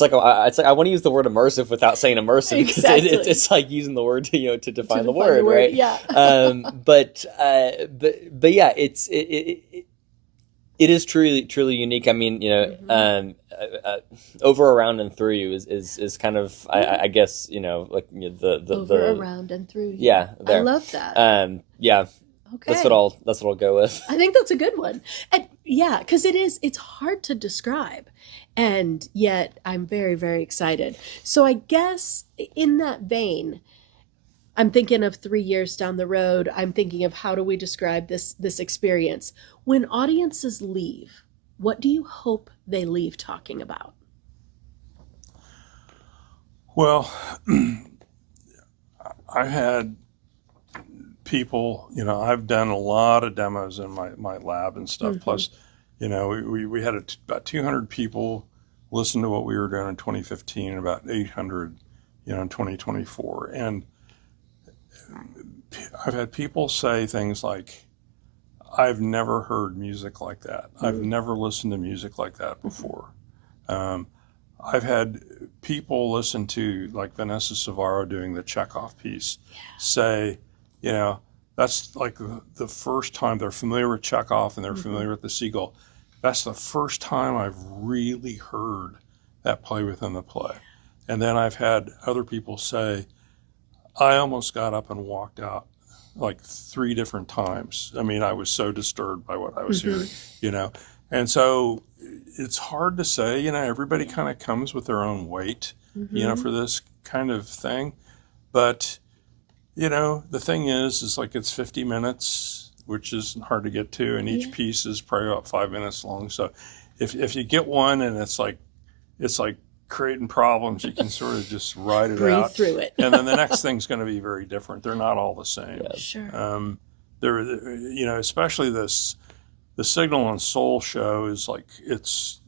like I want to use the word immersive without saying immersive because it's like using the word to define the word, right? Yeah. But yeah, it is truly unique. I mean, over, around, and through you is kind of I guess the over, around, and through you. Yeah, there. I love that. Yeah. Okay. That's what I'll go with. I think that's a good one. And because it's hard to describe, and yet I'm very, very excited. So I guess in that vein, I'm thinking of 3 years down the road. I'm thinking of how do we describe this experience when audiences leave. What do you hope they leave talking about? Well, I've had people, I've done a lot of demos in my lab and stuff. Plus, we had about 200 people listen to what we were doing in 2015 and about 800, in 2024. And I've had people say things like, I've never heard music like that. I've never listened to music like that before. I've had people listen to, like Vanessa Savaro doing the Chekhov piece, say, that's like the first time they're familiar with Chekhov and they're familiar with the Seagull. That's the first time I've really heard that play within the play. And then I've had other people say, I almost got up and walked out like 3 different times. I mean, I was so disturbed by what I was hearing, And so it's hard to say, everybody kind of comes with their own weight, for this kind of thing. But, the thing is like it's 50 minutes, which is hard to get to. And each piece is probably about 5 minutes long. So if you get one and it's like creating problems, you can sort of just ride it out. Breathe through it. And then the next thing's going to be very different. They're not all the same. Yeah. Sure. Especially the Signal and Soul show is like, it's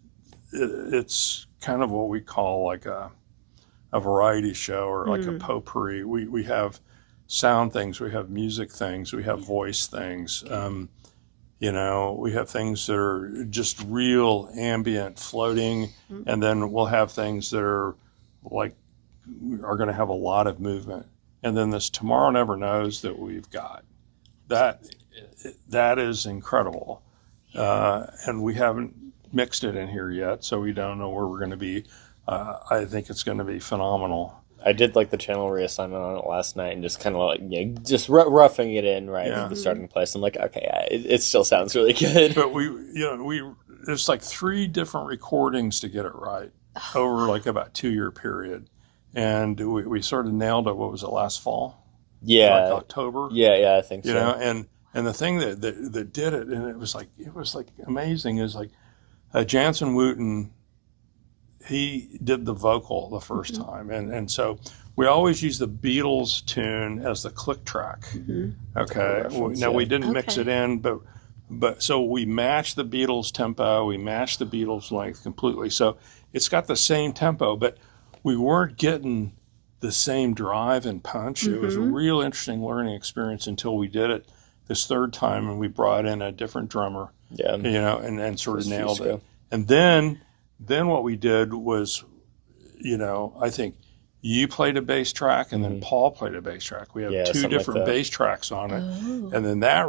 kind of what we call like a variety show or like a potpourri. We have sound things, we have music things, we have voice things. We have things that are just real ambient floating, and then we'll have things that are going to have a lot of movement. And then this Tomorrow Never Knows that we've got, that is incredible. And we haven't mixed it in here yet, so we don't know where we're going to be. I think it's going to be phenomenal. I did like the channel reassignment on it last night and just kind of just roughing it in from the starting place. I'm like, okay, it still sounds really good. But there's like 3 different recordings to get it right over like about 2-year period. And we sort of nailed it. What was it, last fall? Yeah. Like October? Yeah, I think so. And the thing that did it, and it was like amazing, is like Jansen Wooten, he did the vocal the first time. And so we always use the Beatles tune as the click track. Okay. Now we didn't mix it in, but so we matched the Beatles tempo, we matched the Beatles length completely. So it's got the same tempo, but we weren't getting the same drive and punch. It was a real interesting learning experience until we did it this 3rd time and we brought in a different drummer. Yeah. And sort of nailed it. And then what we did was, I think you played a bass track and then Paul played a bass track. We have 2 different bass tracks on it. Oh. And then that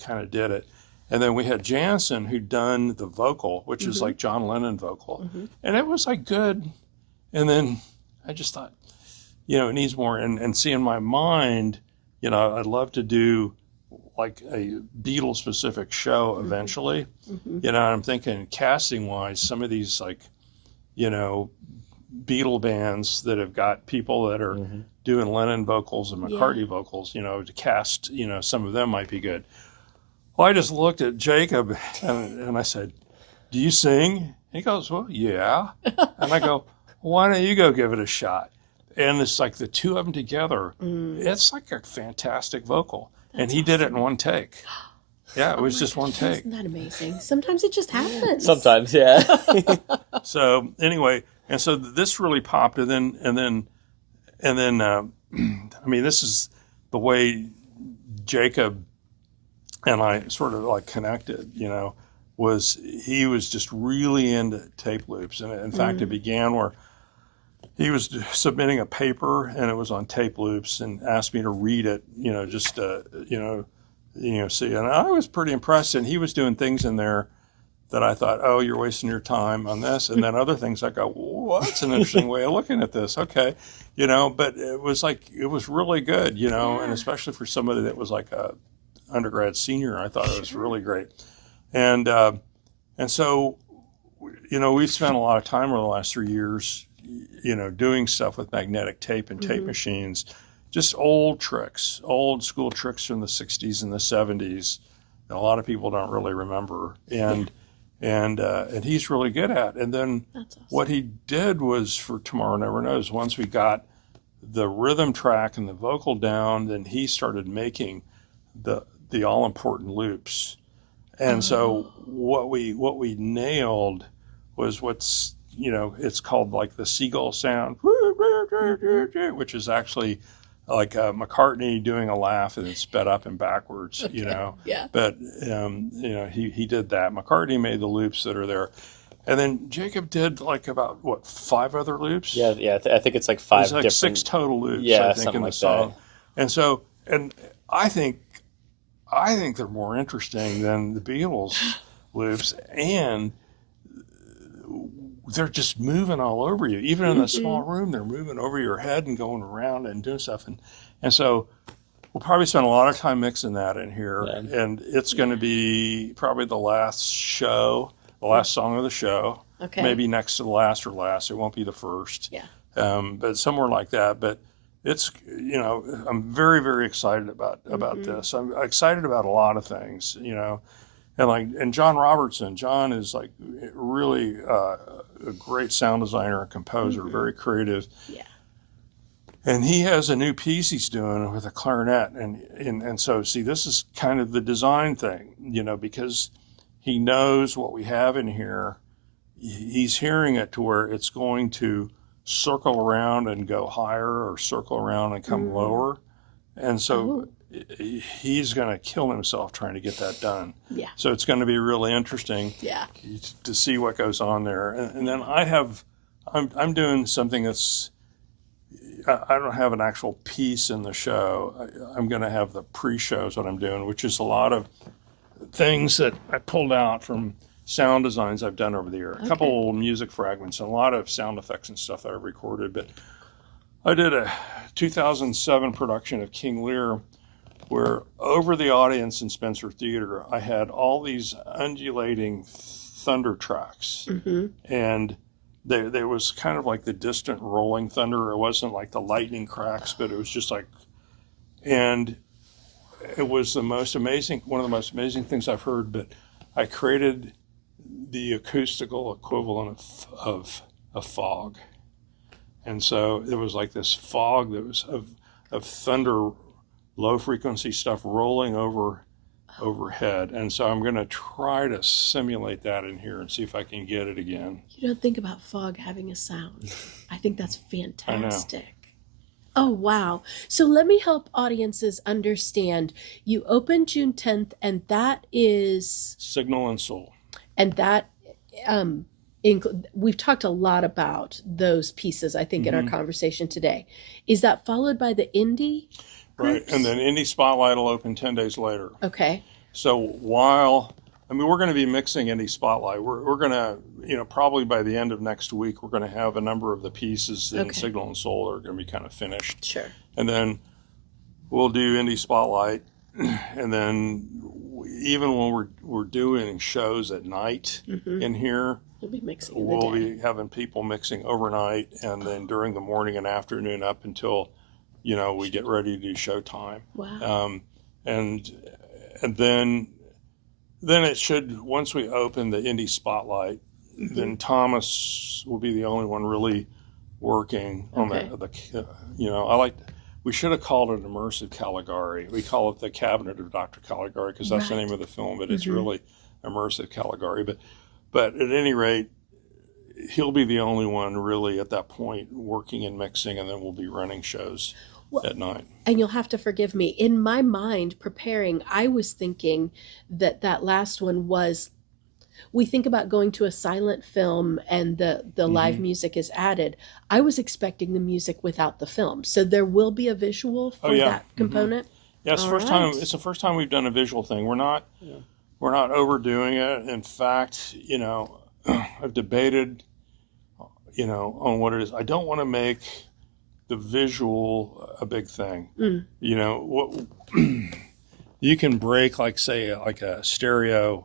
kind of did it. And then we had Jansen who'd done the vocal, which is like John Lennon vocal. And it was like good. And then I just thought, it needs more. And see, in my mind, I'd love to do like a Beatles specific show eventually. And I'm thinking casting wise, some of these like, Beatle bands that have got people that are doing Lennon vocals and McCartney vocals, to cast, some of them might be good. Well, I just looked at Jacob and I said, do you sing? He goes, well, yeah. And I go, why don't you go give it a shot? And it's like the 2 of them together. It's like a fantastic vocal. And he did it in 1 take. Yeah, it was just 1 take. Isn't that amazing? Sometimes it just happens. Sometimes, yeah. So anyway, and so this really popped, and then, I mean, this is the way Jacob and I sort of like connected. Was he was just really into tape loops, and in fact, it began where he was submitting a paper and it was on tape loops and asked me to read it, see. And I was pretty impressed. And he was doing things in there that I thought, oh, you're wasting your time on this. And then other things I go, well, that's an interesting way of looking at this. Okay. But it was really good, and especially for somebody that was like a undergrad senior, I thought it was really great. And so, we've spent a lot of time over the last 3 years, doing stuff with magnetic tape and tape machines, just old tricks, old school tricks from the 60s and the 70s that a lot of people don't really remember. And he's really good at. And then what he did was for Tomorrow Never Knows, once we got the rhythm track and the vocal down, then he started making the all important loops. And so what we nailed was what's, it's called like the seagull sound, which is actually like McCartney doing a laugh and it's sped up and backwards, Yeah. But, he did that. McCartney made the loops that are there. And then Jacob did like about, 5 other loops? Yeah. I think it's like 5 There's like different. 6 total loops, Yeah, I think, something in the like song. that. And so, and I think they're more interesting than the Beatles loops, and they're just moving all over you. Even in a small room, they're moving over your head and going around and doing stuff. And so we'll probably spend a lot of time mixing that in here. Yeah. And it's going to be probably the last song of the show. Okay. Maybe next to the last or last. It won't be the first. Yeah. But somewhere like that. But it's, I'm very, very excited about this. I'm excited about a lot of things, and John Robertson. John is like really a great sound designer and composer, very creative. Yeah. And he has a new piece he's doing with a clarinet. And so, see, this is kind of the design thing, because he knows what we have in here. He's hearing it to where it's going to circle around and go higher or circle around and come lower. And so he's going to kill himself trying to get that done. Yeah. So it's going to be really interesting to see what goes on there. And then I'm doing something that's, I don't have an actual piece in the show. I'm going to have the pre-show is what I'm doing, which is a lot of things that I pulled out from sound designs I've done over the year. A couple music fragments and a lot of sound effects and stuff that I've recorded. But I did a 2007 production of King Lear where over the audience in Spencer Theater, I had all these undulating thunder tracks. And there was kind of like the distant rolling thunder. It wasn't like the lightning cracks, but it was just like, and it was one of the most amazing things I've heard, but I created the acoustical equivalent of fog. And so it was like this fog that was of thunder, low frequency stuff rolling overhead. And so I'm going to try to simulate that in here and see if I can get it again. You don't think about fog having a sound. I think that's fantastic. I know. Oh, wow. So let me help audiences understand. You open June 10th, and that is... Signal and Soul. And that, we've talked a lot about those pieces, I think, in our conversation today. Is that followed by the indie groups? Right, and then Indie Spotlight will open 10 days later. Okay. So we're going to be mixing Indie Spotlight. We're going to, probably by the end of next week, we're going to have a number of the pieces in Signal and Soul are going to be kind of finished. Sure. And then we'll do Indie Spotlight, and then even when we're doing shows at night in here, You'll be mixing we'll be having people mixing overnight, and then during the morning and afternoon up until, we get ready to do showtime. Wow. And then it should, once we open the Indie Spotlight, then Thomas will be the only one really working on we should have called it Immersive Caligari. We call it the Cabinet of Dr. Caligari because that's the name of the film, but it's really Immersive Caligari. But at any rate, he'll be the only one really at that point working and mixing, and then we'll be running shows at night. And you'll have to forgive me. In my mind, preparing, I was thinking that last one was, we think about going to a silent film and the live music is added. I was expecting the music without the film. So there will be a visual for that component? Yeah, it's the first time we've done a visual thing. We're not overdoing it. In fact, I've debated, on what it is. I don't want to make the visual a big thing. What you can break, like say, like a stereo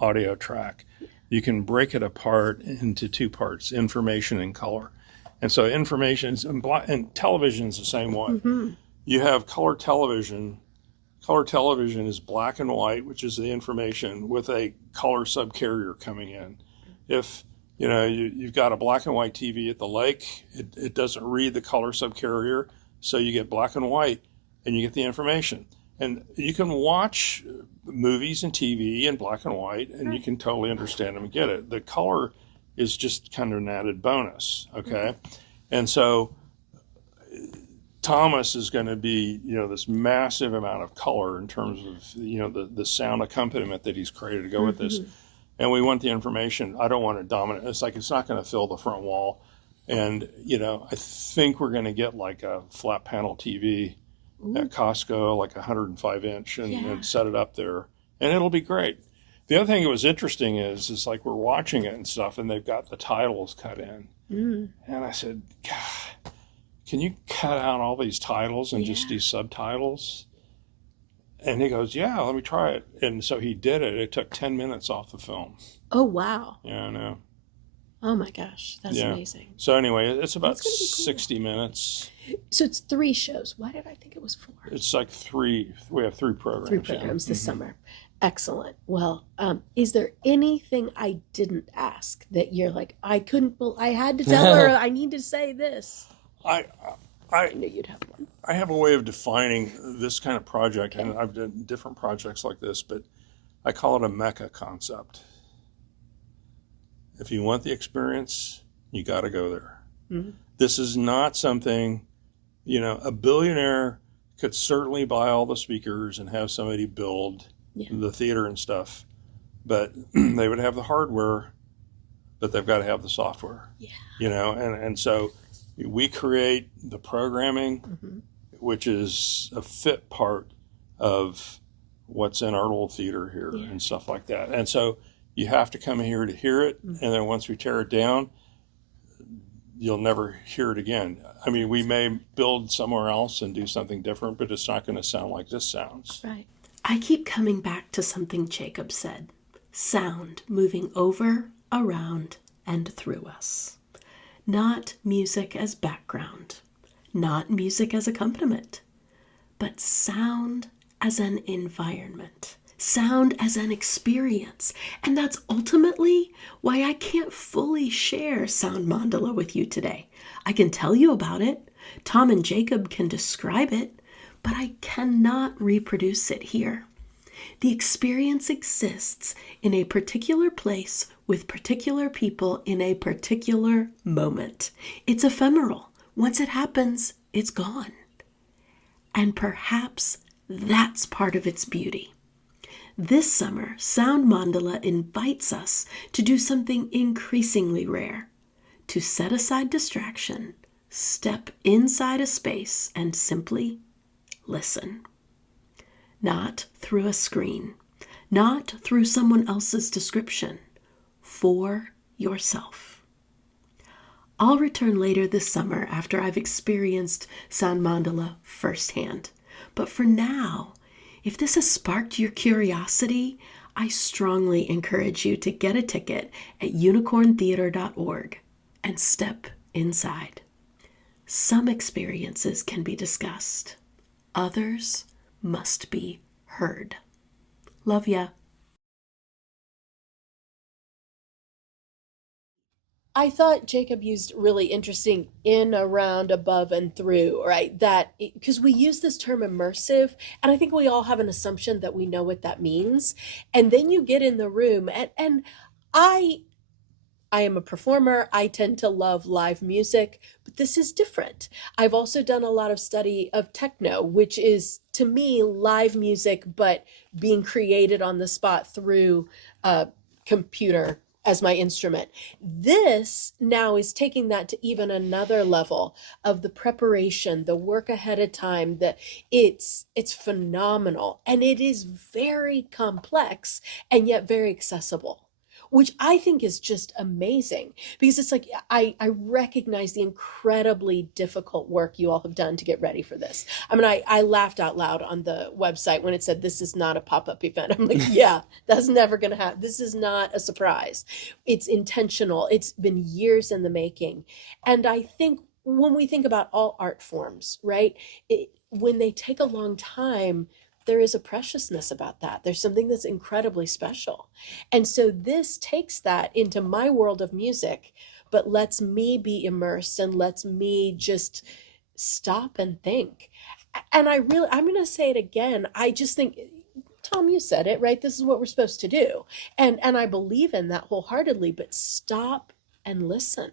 audio track. You can break it apart into 2 parts: information and color. And so information and television is the same way. You have color television. Color television is black and white, which is the information, with a color subcarrier coming in. If you've got a black and white TV at the lake. It doesn't read the color subcarrier, so you get black and white, and you get the information. And you can watch movies and TV in black and white, and you can totally understand them and get it. The color is just kind of an added bonus, okay? And so Thomas is going to be, this massive amount of color in terms of, the sound accompaniment that he's created to go with this. And we want the information. I don't want it dominant. It's not going to fill the front wall. And, I think we're going to get like a flat panel TV at Costco, like 105 inch, and set it up there. And it'll be great. The other thing that was interesting is like we're watching it and stuff, and they've got the titles cut in. And I said, God, can you cut out all these titles and just do subtitles? And he goes, yeah, let me try it. And so he did it. It took 10 minutes off the film. Oh, wow. Yeah, I know. Oh, my gosh. That's amazing. So anyway, it's about 60 minutes. So it's 3 shows. Why did I think it was 4? It's like 3. We have 3 programs. 3 programs this summer. Excellent. Well, is there anything I didn't ask that you're like, I had to tell her, I need to say this? I knew you'd have one. I have a way of defining this kind of project, and I've done different projects like this, but I call it a mecha concept. If you want the experience, you got to go there. This is not something, a billionaire could certainly buy all the speakers and have somebody build the theater and stuff, but they would have the hardware, but they've got to have the software. And so we create the programming, which is a fit part of what's in our little theater here and stuff like that. And so you have to come here to hear it, and then once we tear it down, you'll never hear it again. I mean, we may build somewhere else and do something different, but it's not going to sound like this sounds. Right. I keep coming back to something Jacob said. Sound moving over, around, and through us. Not music as background, not music as accompaniment, but sound as an environment, sound as an experience. And that's ultimately why I can't fully share Sound Mandala with you today. I can tell you about it, Tom and Jacob can describe it, but I cannot reproduce it here. The experience exists in a particular place with particular people in a particular moment. It's ephemeral. Once it happens, it's gone. And perhaps that's part of its beauty. This summer, Sound Mandala invites us to do something increasingly rare, to set aside distraction, step inside a space, and simply listen. Not through a screen, not through someone else's description, for yourself. I'll return later this summer after I've experienced Sound Mandala firsthand. But for now, if this has sparked your curiosity, I strongly encourage you to get a ticket at unicorntheater.org and step inside. Some experiences can be discussed. Others must be heard. Love ya. I thought Jacob used really interesting in, around, above, and through, right? That because we use this term immersive, and I think we all have an assumption that we know what that means. And then you get in the room, and I am a performer. I tend to love live music, but this is different. I've also done a lot of study of techno, which is, to me, live music, but being created on the spot through a computer as my instrument. This now is taking that to even another level of the preparation, the work ahead of time, that it's phenomenal. And it is very complex and yet very accessible, which I think is just amazing, because it's like, I recognize the incredibly difficult work you all have done to get ready for this. I mean, I laughed out loud on the website when it said, this is not a pop-up event. I'm like, yeah, that's never going to happen. This is not a surprise. It's intentional. It's been years in the making. And I think when we think about all art forms, right, when they take a long time, there is a preciousness about that. There's something that's incredibly special. And so this takes that into my world of music, but lets me be immersed and lets me just stop and think. And I'm going to say it again. I just think, Tom, you said it, right? This is what we're supposed to do. And I believe in that wholeheartedly, but stop and listen.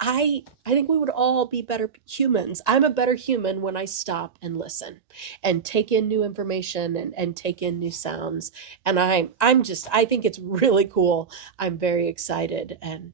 I think we would all be better humans. I'm a better human when I stop and listen and take in new information and take in new sounds. And I think it's really cool. I'm very excited. And